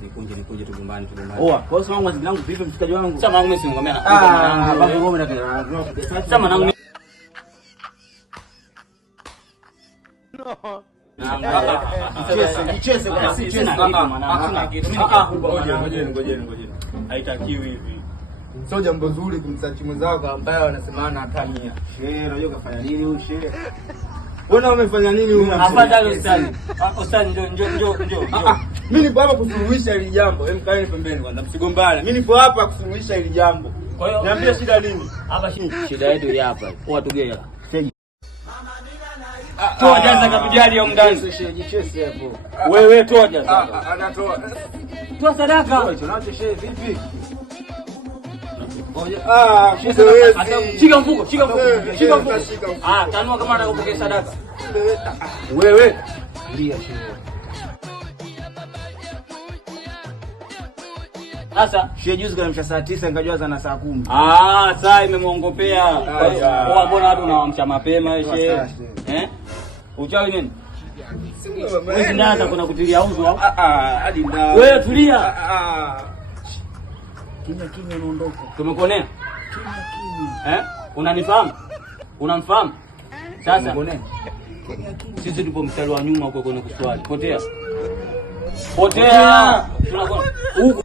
Nikunje tugombane. Oa, kwa sababu mwanangu langu vipi mshikaji wangu? Sasa mwanangu mimi singomea. Baba ngome na sasa mwanangu. Nicheze kwa si tena Ngojeni. Haitakiwi hivi. Sio jambo zuri kumsachi mwenzako ambaye wanasemana hatania. Shehe, unajua kafanya nini huyu shehe? Wewe umefanya nini huyu? Afadhali ustani. Ustani njoo. Mimi nipo hapa kusuluhisha hili jambo. Hem, kaeni pembeni kwanza msigombane. Mimi nipo hapa kusuluhisha hili jambo. Kwa hiyo niambie shida nini? Hapa shida yetu hii hapa. Kwa tugea. Toa jaza kapijali au ndani. Jicheze hapo. Wewe toa jaza. Anatoa. Toa sadaka. Unacho shehe vipi? Shika mfuko. Tanua kama anakupokea sadaka. Wewe ndio shehe. Sasa shehe juzi kanamsha saa 9 ngajua na saa 10. Saa imemuongopea. Kwa mbona watu unaamsha mapema shehe? Uchawi nini? Wewe ndaza kuna kutilia uzu au? Hadi nda. Wewe tulia. Kimya unaondoka. Tumekuonea? Kimya. Unanifahamu? Unamfahamu? Sasa sisi tupo mstari wa nyuma huko kwenye kuswali. Potea. Tunakwenda huko.